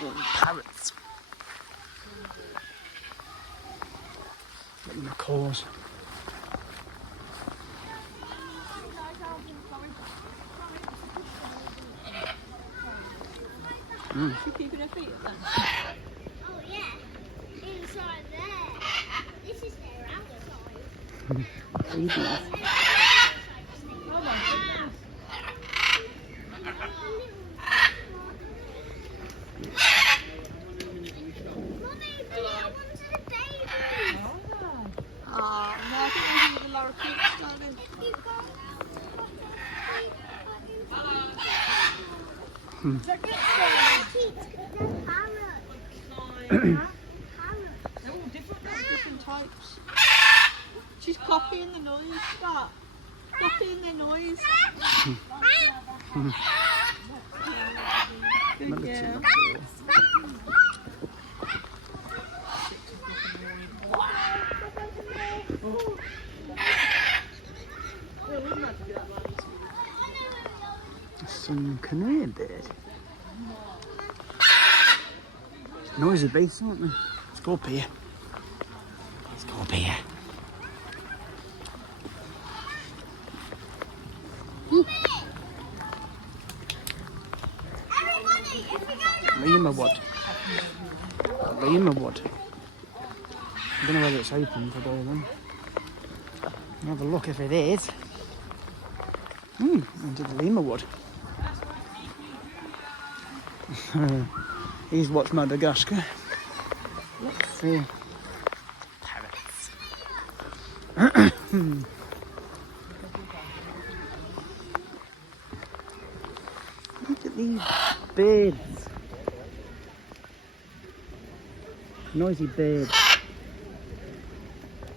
Parrots. Little macaws. She's keeping her feet up then. Oh yeah, inside there. This is their outside. Babies. Oh my goodness. Mummy, but I wanted a baby. Oh no, I think these are the lower kids, darling. If you go They're all different, different types. She's copying the noise, that. Copying the noise. Good girl. Some canary bird. Noisy beasts, aren't they? Let's go up here. Let's go up here. Lemur wood. Lemur wood. I don't know whether it's open today then. Have a look if it is. Into the lemur wood. He's watched Madagascar. Let's see. Parrots. Look at these birds. Noisy birds.